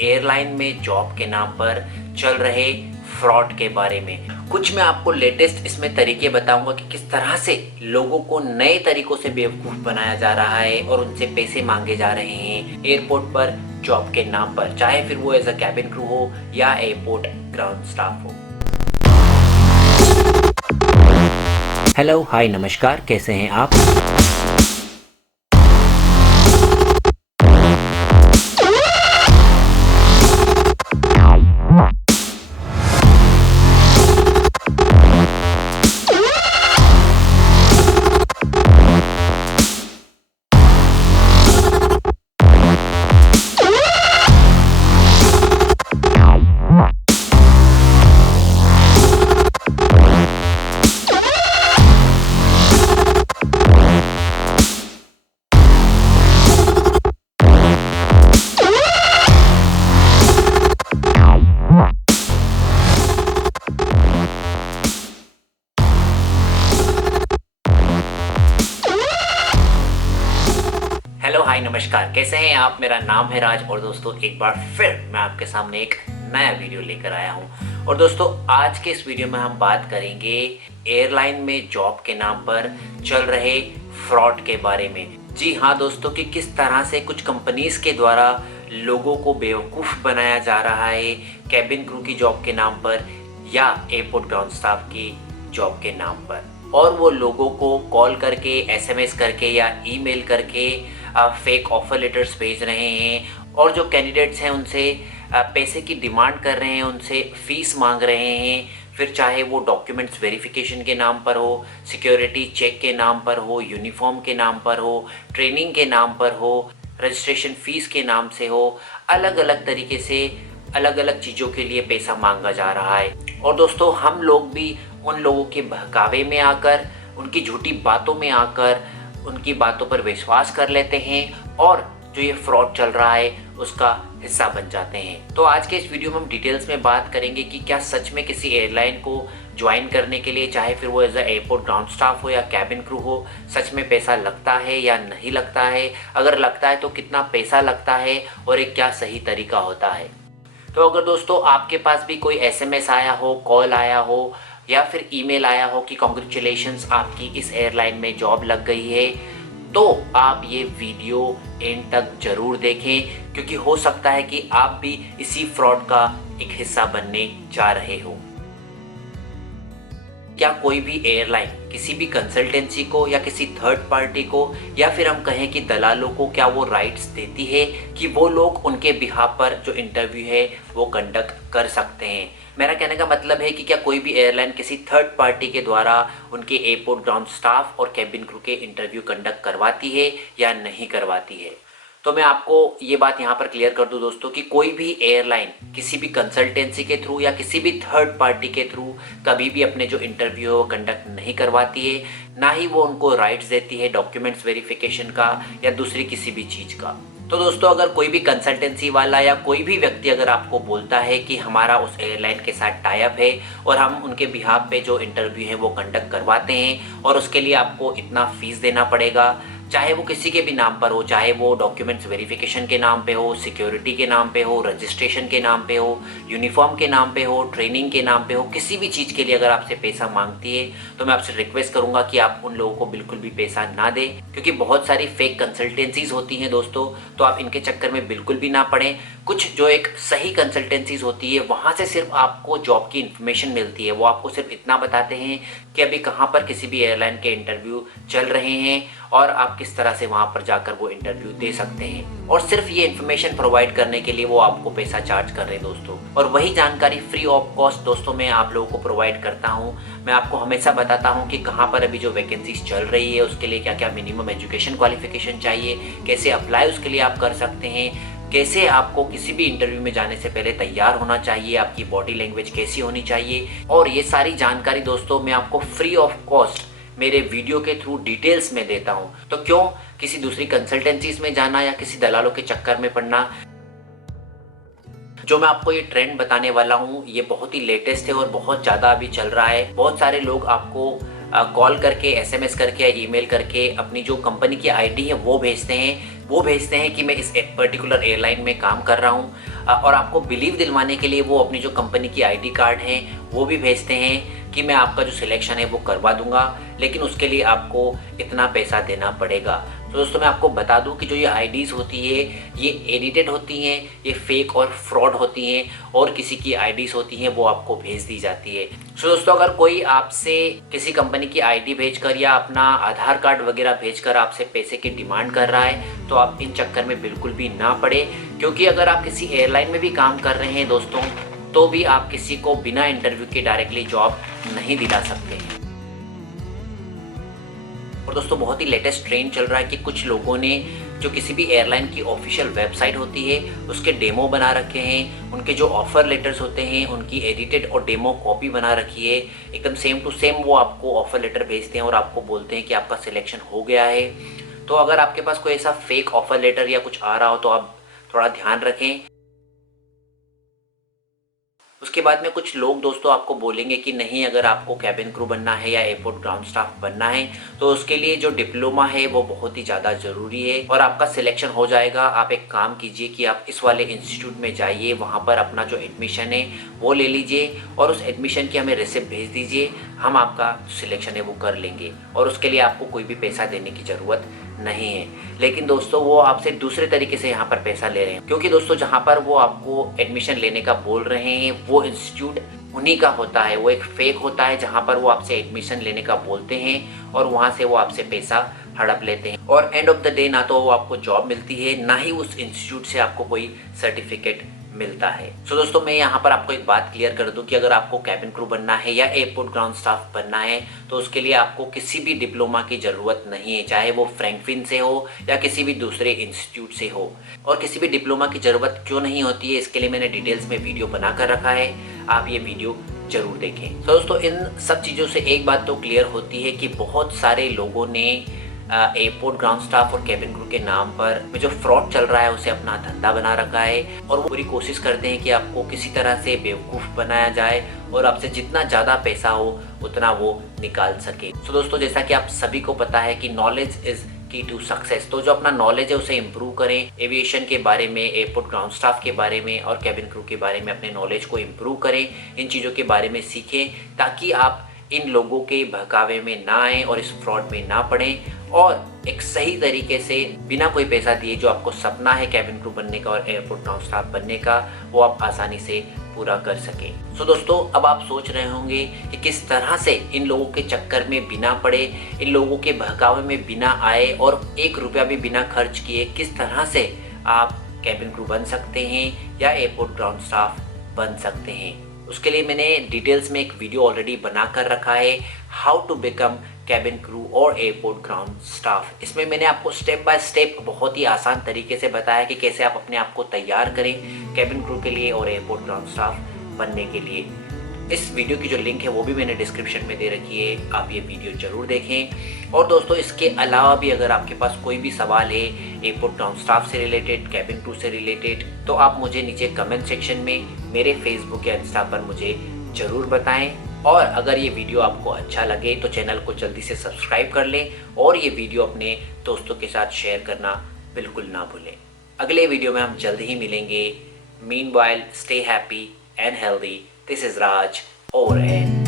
Airline में job के नाम पर चल रहे फ्रॉड के बारे में। कुछ मैं आपको लेटेस्ट इसमें तरीके बताऊंगा कि किस तरह से लोगों को नए तरीकों से बेवकूफ़ बनाया जा रहा है और उनसे पैसे मांगे जा रहे हैं एयरपोर्ट पर जॉब के नाम पर, चाहे फिर वो एज अ कैबिन क्रू हो या एयरपोर्ट ग्राउंड स्टाफ हो। हेलो, हाय, नमस्कार, कैसे हैं आप? हेलो, हाय, नमस्कार, कैसे हैं आप? मेरा नाम है राज और दोस्तों एक बार फिर मैं आपके सामने एक नया वीडियो लेकर आया हूं। और दोस्तों आज के इस वीडियो में हम बात करेंगे एयरलाइन में जॉब के नाम पर चल रहे फ्रॉड के बारे में। जी हाँ दोस्तों, कि किस तरह से कुछ कंपनीज के द्वारा लोगों को बेवकूफ़ बनाया जा रहा है कैबिन क्रू की जॉब के नाम पर या एयरपोर्ट ग्राउंड स्टाफ की जॉब के नाम पर, और वो लोगों को कॉल करके, एसएमएस करके या ईमेल करके फेक ऑफर लेटर्स भेज रहे हैं और जो कैंडिडेट्स हैं उनसे पैसे की डिमांड कर रहे हैं, उनसे फीस मांग रहे हैं। फिर चाहे वो डॉक्यूमेंट्स वेरिफिकेशन के नाम पर हो, सिक्योरिटी चेक के नाम पर हो, यूनिफॉर्म के नाम पर हो, ट्रेनिंग के नाम पर हो, रजिस्ट्रेशन फ़ीस के नाम से हो, अलग अलग तरीके से अलग अलग चीज़ों के लिए पैसा मांगा जा रहा है। और दोस्तों हम लोग भी उन लोगों के बहकावे में आकर, उनकी झूठी बातों में आकर उनकी बातों पर विश्वास कर लेते हैं और जो ये फ्रॉड चल रहा है उसका हिस्सा बन जाते हैं। तो आज के इस वीडियो में हम डिटेल्स में बात करेंगे कि क्या सच में किसी एयरलाइन को ज्वाइन करने के लिए, चाहे फिर वो as a airport ground staff हो या कैबिन क्रू हो, सच में पैसा लगता है या नहीं लगता है। अगर लगता है तो कितना पैसा लगता है और एक क्या सही तरीका होता है। तो अगर दोस्तों आपके पास भी कोई एसएमएस आया हो, कॉल आया हो या फिर ईमेल आया हो कि कॉन्ग्रेचुलेशंस, आपकी इस एयरलाइन में जॉब लग गई है, तो आप ये वीडियो एंड तक जरूर देखें, क्योंकि हो सकता है कि आप भी इसी फ्रॉड का एक हिस्सा बनने जा रहे हो। क्या कोई भी एयरलाइन किसी भी कंसल्टेंसी को या किसी थर्ड पार्टी को या फिर हम कहें कि दलालों को, क्या वो राइट्स देती है कि वो लोग उनके बिहाफ पर जो इंटरव्यू है वो कंडक्ट कर सकते हैं? मेरा कहने का मतलब है कि क्या कोई भी एयरलाइन किसी थर्ड पार्टी के द्वारा उनके एयरपोर्ट ग्राउंड स्टाफ और कैबिन क्रू के इंटरव्यू कंडक्ट करवाती है या नहीं करवाती है? तो मैं आपको ये बात यहाँ पर क्लियर कर दूँ दोस्तों कि कोई भी एयरलाइन किसी भी कंसल्टेंसी के थ्रू या किसी भी थर्ड पार्टी के थ्रू कभी भी अपने जो इंटरव्यू है वो कंडक्ट नहीं करवाती है, ना ही वो उनको राइट्स देती है डॉक्यूमेंट्स वेरिफिकेशन का या दूसरी किसी भी चीज़ का। तो दोस्तों अगर कोई भी कंसल्टेंसी वाला या कोई भी व्यक्ति अगर आपको बोलता है कि हमारा उस एयरलाइन के साथ टाई अप है और हम उनके बिहाफ पे जो इंटरव्यू है वो कंडक्ट करवाते हैं और उसके लिए आपको इतना फीस देना पड़ेगा, चाहे वो किसी के भी नाम पर हो, चाहे वो डॉक्यूमेंट्स वेरिफिकेशन के नाम पे हो, सिक्योरिटी के नाम पे हो, रजिस्ट्रेशन के नाम पे हो, यूनिफॉर्म के नाम पे हो, ट्रेनिंग के नाम पे हो, किसी भी चीज़ के लिए अगर आपसे पैसा मांगती है तो मैं आपसे रिक्वेस्ट करूंगा कि आप उन लोगों को बिल्कुल भी पैसा ना दें, क्योंकि बहुत सारी फेक कंसल्टेंसीज होती हैं दोस्तों, तो आप इनके चक्कर में बिल्कुल भी ना पड़ें। कुछ जो एक सही कंसल्टेंसीज होती है वहाँ से सिर्फ आपको जॉब की इन्फॉर्मेशन मिलती है। वो आपको सिर्फ इतना बताते हैं कि अभी कहाँ पर किसी भी एयरलाइन के इंटरव्यू चल रहे हैं और आप किस तरह से वहाँ पर जाकर वो इंटरव्यू दे सकते हैं, और सिर्फ ये इन्फॉर्मेशन प्रोवाइड करने के लिए वो आपको पैसा चार्ज कर रहे हैं दोस्तों। और वही जानकारी फ्री ऑफ कॉस्ट दोस्तों मैं आप लोगों को प्रोवाइड करता हूँ। मैं आपको हमेशा बताता हूँ कि कहाँ पर अभी जो वैकेंसीज चल रही है उसके लिए क्या क्या मिनिमम एजुकेशन क्वालिफिकेशन चाहिए, कैसे अप्लाई उसके लिए आप कर सकते हैं, कैसे आपको किसी भी इंटरव्यू में जाने से पहले तैयार होना चाहिए, आपकी बॉडी लैंग्वेज कैसी होनी चाहिए, और ये सारी जानकारी दोस्तों मैं आपको फ्री ऑफ कॉस्ट मेरे वीडियो के थ्रू डिटेल्स में देता हूं। तो क्यों किसी दूसरी कंसल्टेंसीज में जाना या किसी दलालों के चक्कर में पड़ना। जो मैं आपको ये ट्रेंड बताने वाला हूँ ये बहुत ही लेटेस्ट है और बहुत ज़्यादा अभी चल रहा है। बहुत सारे लोग आपको कॉल करके, एसएमएस करके या ईमेल करके अपनी जो कंपनी की आईडी है वो भेजते हैं, वो भेजते हैं कि मैं इस पर्टिकुलर एयरलाइन में काम कर रहा हूँ, और आपको बिलीव दिलवाने के लिए वो अपनी जो कंपनी की आईडी कार्ड हैं वो भी भेजते हैं कि मैं आपका जो सिलेक्शन है वो करवा दूंगा, लेकिन उसके लिए आपको इतना पैसा देना पड़ेगा। तो दोस्तों मैं आपको बता दूं कि जो ये आईडीज़ होती है ये एडिटेड होती हैं, ये फेक और फ्रॉड होती हैं, और किसी की आईडीज़ होती हैं वो आपको भेज दी जाती है। तो दोस्तों अगर कोई आपसे किसी कंपनी की आईडी भेजकर या अपना आधार कार्ड वगैरह भेजकर आपसे पैसे की डिमांड कर रहा है तो आप इन चक्कर में बिल्कुल भी ना पड़े, क्योंकि अगर आप किसी एयरलाइन में भी काम कर रहे हैं दोस्तों तो भी आप किसी को बिना इंटरव्यू के डायरेक्टली जॉब नहीं दिला सकते हैं। और दोस्तों बहुत ही लेटेस्ट ट्रेंड चल रहा है कि कुछ लोगों ने जो किसी भी एयरलाइन की ऑफिशियल वेबसाइट होती है उसके डेमो बना रखे हैं, उनके जो ऑफर लेटर्स होते हैं उनकी एडिटेड और डेमो कॉपी बना रखी है, एकदम सेम टू सेम वो आपको ऑफर लेटर भेजते हैं और आपको बोलते हैं कि आपका सिलेक्शन हो गया है। तो अगर आपके पास कोई ऐसा फेक ऑफर लेटर या कुछ आ रहा हो तो आप थोड़ा ध्यान रखें। उसके बाद में कुछ लोग दोस्तों आपको बोलेंगे कि नहीं, अगर आपको कैबिन क्रू बनना है या एयरपोर्ट ग्राउंड स्टाफ बनना है तो उसके लिए जो डिप्लोमा है वो बहुत ही ज़्यादा ज़रूरी है और आपका सिलेक्शन हो जाएगा। आप एक काम कीजिए कि आप इस वाले इंस्टीट्यूट में जाइए, वहाँ पर अपना जो एडमिशन है वो ले लीजिए और उस एडमिशन की हमें रिसिप्ट भेज दीजिए, हम आपका सिलेक्शन है वो कर लेंगे और उसके लिए आपको कोई भी पैसा देने की ज़रूरत नहीं है। लेकिन दोस्तों वो आपसे दूसरे तरीके से यहाँ पर पैसा ले रहे हैं, क्योंकि दोस्तों जहाँ पर वो आपको एडमिशन लेने का बोल रहे हैं वो इंस्टीट्यूट उन्हीं का होता है, वो एक फेक होता है जहाँ पर वो आपसे एडमिशन लेने का बोलते हैं और वहाँ से वो आपसे पैसा हड़प लेते हैं और एंड ऑफ द डे ना तो वो आपको जॉब मिलती है ना ही उस इंस्टीट्यूट से आपको कोई सर्टिफिकेट मिलता है। सो दोस्तों मैं यहाँ पर आपको एक बात क्लियर कर दूं कि अगर आपको कैबिन क्रू बनना है या एयरपोर्ट ग्राउंड स्टाफ बनना है तो उसके लिए आपको किसी भी डिप्लोमा की ज़रूरत नहीं है, चाहे वो फ्रैंकफिन से हो या किसी भी दूसरे इंस्टीट्यूट से हो। और किसी भी डिप्लोमा की ज़रूरत क्यों नहीं होती है इसके लिए मैंने डिटेल्स में वीडियो बना कर रखा है, आप ये वीडियो जरूर देखें। तो दोस्तों इन सब चीज़ों से एक बात तो क्लियर होती है कि बहुत सारे लोगों ने एयरपोर्ट ग्राउंड स्टाफ और कैबिन क्रू के नाम पर जो फ्रॉड चल रहा है उसे अपना धंधा बना रखा है और वो पूरी कोशिश करते हैं कि आपको किसी तरह से बेवकूफ़ बनाया जाए और आपसे जितना ज़्यादा पैसा हो उतना वो निकाल सके। तो दोस्तों जैसा कि आप सभी को पता है कि नॉलेज इज़ की टू सक्सेस, तो जो अपना नॉलेज है उसे इम्प्रूव करें, एविएशन के बारे में, एयरपोर्ट ग्राउंड स्टाफ के बारे में और कैबिन क्रू के बारे में अपने नॉलेज को इम्प्रूव करें, इन चीज़ों के बारे में सीखें ताकि आप इन लोगों के बहकावे में ना आए और इस फ्रॉड में ना पड़ें और एक सही तरीके से बिना कोई पैसा दिए जो आपको सपना है कैबिन क्रू बनने का और एयरपोर्ट ग्राउंड स्टाफ बनने का वो आप आसानी से पूरा कर सकें। सो दोस्तों अब आप सोच रहे होंगे कि किस तरह से इन लोगों के चक्कर में बिना पड़े, इन लोगों के बहकावे में बिना आए और 1 रुपया भी बिना खर्च किए किस तरह से आप कैबिन क्रू बन सकते हैं या एयरपोर्ट ग्राउंड स्टाफ बन सकते हैं। उसके लिए मैंने डिटेल्स में एक वीडियो ऑलरेडी बना कर रखा है, how to become cabin crew और एयरपोर्ट ग्राउंड स्टाफ। इसमें मैंने आपको स्टेप बाय स्टेप बहुत ही आसान तरीके से बताया कि कैसे आप अपने आप को तैयार करें कैबिन क्रू के लिए और एयरपोर्ट ग्राउंड स्टाफ बनने के लिए। इस वीडियो की जो लिंक है वो भी मैंने डिस्क्रिप्शन में दे रखी है, आप ये वीडियो ज़रूर देखें। और दोस्तों इसके अलावा भी अगर आपके पास कोई भी सवाल है एयरपोर्ट ग्राउंड स्टाफ से रिलेटेड, कैबिन क्रू से रिलेटेड, तो आप मुझे नीचे कमेंट सेक्शन में मेरे फेसबुक या इंस्टा पर मुझे ज़रूर बताएं। और अगर ये वीडियो आपको अच्छा लगे तो चैनल को जल्दी से सब्सक्राइब कर लें और ये वीडियो अपने दोस्तों के साथ शेयर करना बिल्कुल ना भूलें। अगले वीडियो में हम जल्द ही मिलेंगे। Meanwhile stay happy and healthy. This is Raj, over and